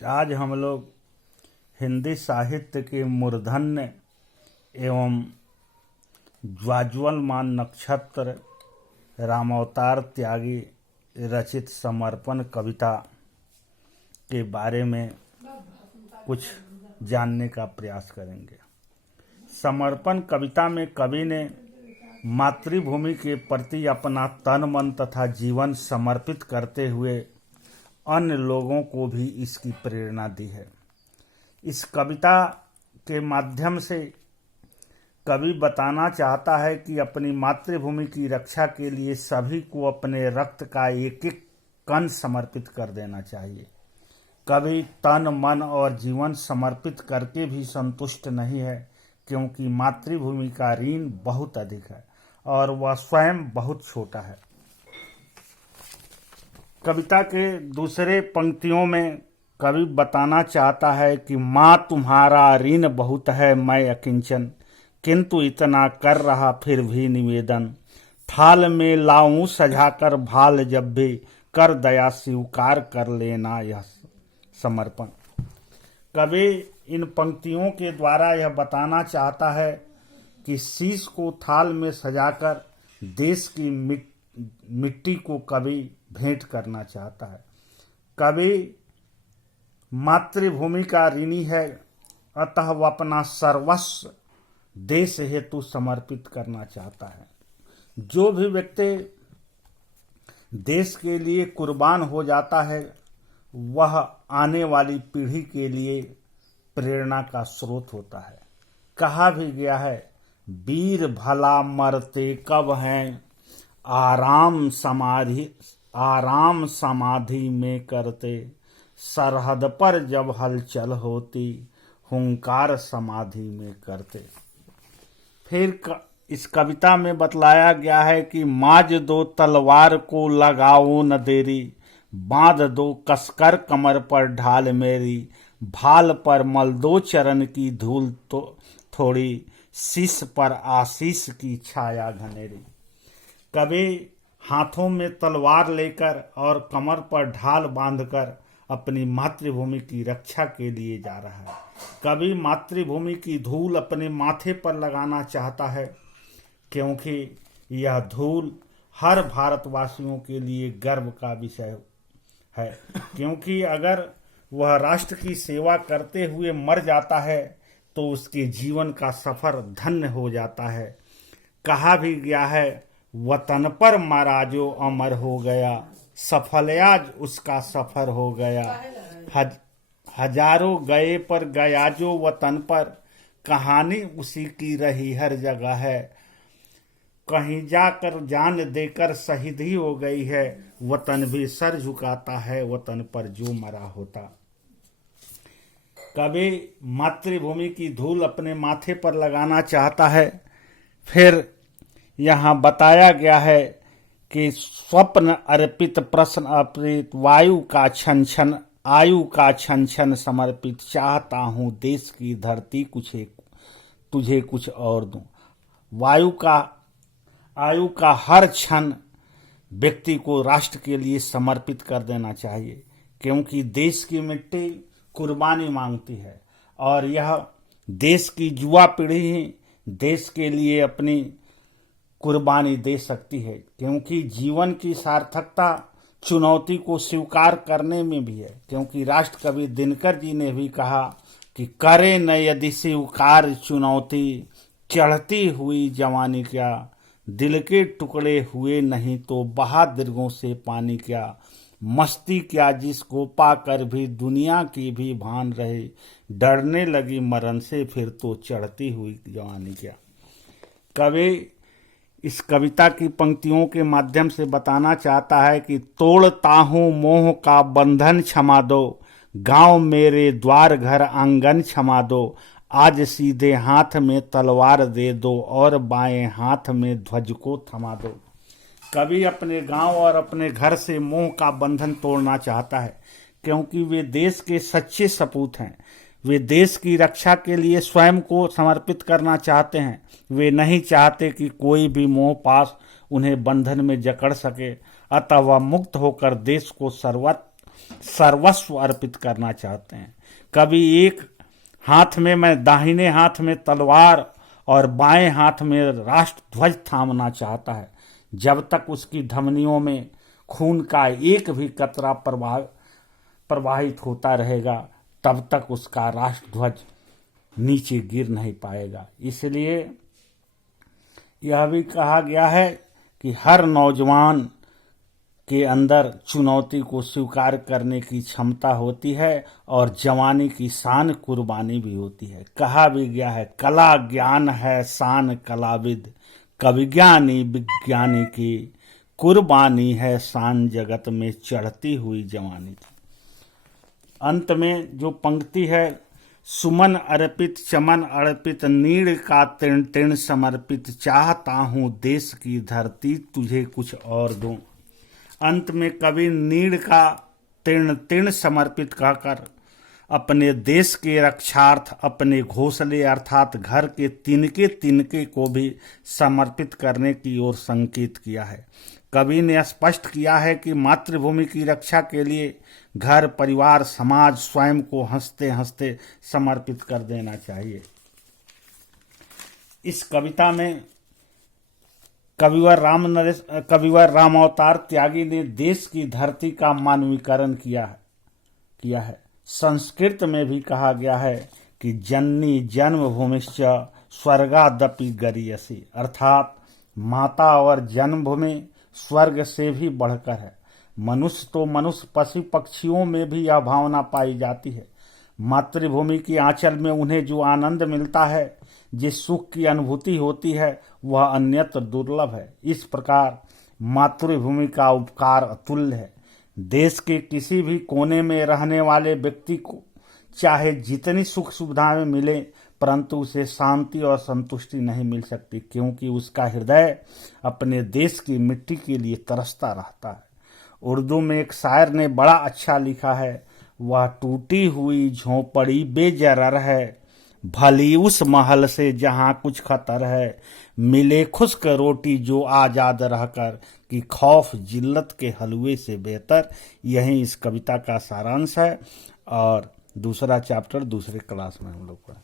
आज हम लोग हिंदी साहित्य के मूर्धन्य एवं ज्वाज्वलमान नक्षत्र रामावतार त्यागी रचित समर्पण कविता के बारे में कुछ जानने का प्रयास करेंगे। समर्पण कविता में कवि ने मातृभूमि के प्रति अपना तन मन तथा जीवन समर्पित करते हुए अन्य लोगों को भी इसकी प्रेरणा दी है। इस कविता के माध्यम से कवि बताना चाहता है कि अपनी मातृभूमि की रक्षा के लिए सभी को अपने रक्त का एक एक कण समर्पित कर देना चाहिए। कवि तन मन और जीवन समर्पित करके भी संतुष्ट नहीं है, क्योंकि मातृभूमि का ऋण बहुत अधिक है और वह स्वयं बहुत छोटा है। कविता के दूसरे पंक्तियों में कवि बताना चाहता है कि माँ तुम्हारा ऋण बहुत है, मैं अकिंचन, किंतु इतना कर रहा फिर भी निवेदन, थाल में लाऊं सजाकर भाल, जब भी कर दया स्वीकार कर लेना यह समर्पण। कवि इन पंक्तियों के द्वारा यह बताना चाहता है कि शीश को थाल में सजाकर देश की मिट्टी को कवि भेंट करना चाहता है। कवि मातृभूमि का ऋणी है, अतः वह अपना सर्वस्व देश हेतु समर्पित करना चाहता है। जो भी व्यक्ति देश के लिए कुर्बान हो जाता है, वह आने वाली पीढ़ी के लिए प्रेरणा का स्रोत होता है। कहा भी गया है, वीर भला मरते कब हैं, आराम समाधि में करते, सरहद पर जब हलचल होती, हुंकार समाधि में करते। फिर इस कविता में बतलाया गया है कि माज दो तलवार को लगाओ न देरी, बांध दो कसकर कमर पर ढाल मेरी, भाल पर मल दो चरण की धूल तो थोड़ी, शीश पर आशीष की छाया घनेरी। कवि हाथों में तलवार लेकर और कमर पर ढाल बांधकर अपनी मातृभूमि की रक्षा के लिए जा रहा है। कवि मातृभूमि की धूल अपने माथे पर लगाना चाहता है, क्योंकि यह धूल हर भारतवासियों के लिए गर्व का विषय है। क्योंकि अगर वह राष्ट्र की सेवा करते हुए मर जाता है तो उसके जीवन का सफर धन्य हो जाता है। कहा भी गया है, वतन पर मरा जो अमर हो गया, सफल आज उसका सफर हो गया। हजारों गए पर गया जो वतन पर, कहानी उसी की रही हर जगह है। कहीं जाकर जान देकर शहीद ही हो गई है, वतन भी सर झुकाता है वतन पर जो मरा होता। कवि मातृभूमि की धूल अपने माथे पर लगाना चाहता है। फिर यहाँ बताया गया है कि स्वप्न अर्पित प्रश्न अर्पित, वायु का छन छन आयु का छन छन समर्पित, चाहता हूँ देश की धरती तुझे कुछ और दूं। आयु का हर क्षण व्यक्ति को राष्ट्र के लिए समर्पित कर देना चाहिए, क्योंकि देश की मिट्टी कुर्बानी मांगती है और यह देश की युवा पीढ़ी ही देश के लिए अपनी कुर्बानी दे सकती है। क्योंकि जीवन की सार्थकता चुनौती को स्वीकार करने में भी है। क्योंकि राष्ट्र कवि दिनकर जी ने भी कहा कि करे न यदि स्वीकार चुनौती, चढ़ती हुई जवानी क्या, दिल के टुकड़े हुए नहीं तो बहा दीर्घों से पानी क्या, मस्ती क्या जिसको पाकर भी दुनिया की भी भान रहे, डरने लगी मरण से फिर तो चढ़ती हुई जवानी क्या। कवि इस कविता की पंक्तियों के माध्यम से बताना चाहता है कि तोड़ता हूँ मोह का बंधन क्षमा दो, गांव मेरे द्वार घर आंगन क्षमा दो, आज सीधे हाथ में तलवार दे दो और बाएं हाथ में ध्वज को थमा दो। कवि अपने गांव और अपने घर से मोह का बंधन तोड़ना चाहता है, क्योंकि वे देश के सच्चे सपूत हैं। वे देश की रक्षा के लिए स्वयं को समर्पित करना चाहते हैं। वे नहीं चाहते कि कोई भी मोह पास उन्हें बंधन में जकड़ सके, अतः वह मुक्त होकर देश को सर्वत्र सर्वस्व अर्पित करना चाहते हैं। कभी एक हाथ में मैं दाहिने हाथ में तलवार और बाएं हाथ में राष्ट्र ध्वज थामना चाहता है। जब तक उसकी धमनियों में खून का एक भी कतरा प्रवाहित होता रहेगा, तब तक उसका राष्ट्र ध्वज नीचे गिर नहीं पाएगा। इसलिए यह भी कहा गया है कि हर नौजवान के अंदर चुनौती को स्वीकार करने की क्षमता होती है और जवानी की शान कुर्बानी भी होती है। कहा भी गया है, कला ज्ञान है शान कलाविद, कविज्ञानी विज्ञानी की, कुर्बानी है शान जगत में चढ़ती हुई जवानी की। अंत में जो पंक्ति है, सुमन अर्पित चमन अर्पित नीड़ का तिण तिण समर्पित, चाहता हूं देश की धरती तुझे कुछ और दूं। अंत में कवि नीड़ का तिण तिण समर्पित कहकर अपने देश के रक्षार्थ अपने घोंसले अर्थात घर के तिनके तिनके को भी समर्पित करने की ओर संकेत किया है। कवि ने स्पष्ट किया है कि मातृभूमि की रक्षा के लिए घर परिवार समाज स्वयं को हंसते हंसते समर्पित कर देना चाहिए। इस कविता में कविवर राम अवतार त्यागी ने देश की धरती का मानवीकरण किया है। संस्कृत में भी कहा गया है कि जननी जन्मभूमिश्च स्वर्गादपि गरीयसी, अर्थात माता और जन्मभूमि स्वर्ग से भी बढ़कर है। मनुष्य तो मनुष्य पशु पक्षियों में भी यह भावना पाई जाती है। मातृभूमि की आंचल में उन्हें जो आनंद मिलता है, जिस सुख की अनुभूति होती है, वह अन्यत्र दुर्लभ है। इस प्रकार मातृभूमि का उपकार अतुल्य है। देश के किसी भी कोने में रहने वाले व्यक्ति को चाहे जितनी सुख सुविधाएं मिले, परंतु उसे शांति और संतुष्टि नहीं मिल सकती, क्योंकि उसका हृदय अपने देश की मिट्टी के लिए तरसता रहता है। उर्दू में एक शायर ने बड़ा अच्छा लिखा है, वह टूटी हुई झोंपड़ी बेजरर है, भली उस महल से जहां कुछ खतर है, मिले खुश्क रोटी जो आजाद रहकर, कि खौफ जिल्लत के हलवे से बेहतर। यही इस कविता का सारांश है और दूसरा चैप्टर दूसरे क्लास में हम लोग पढ़ें।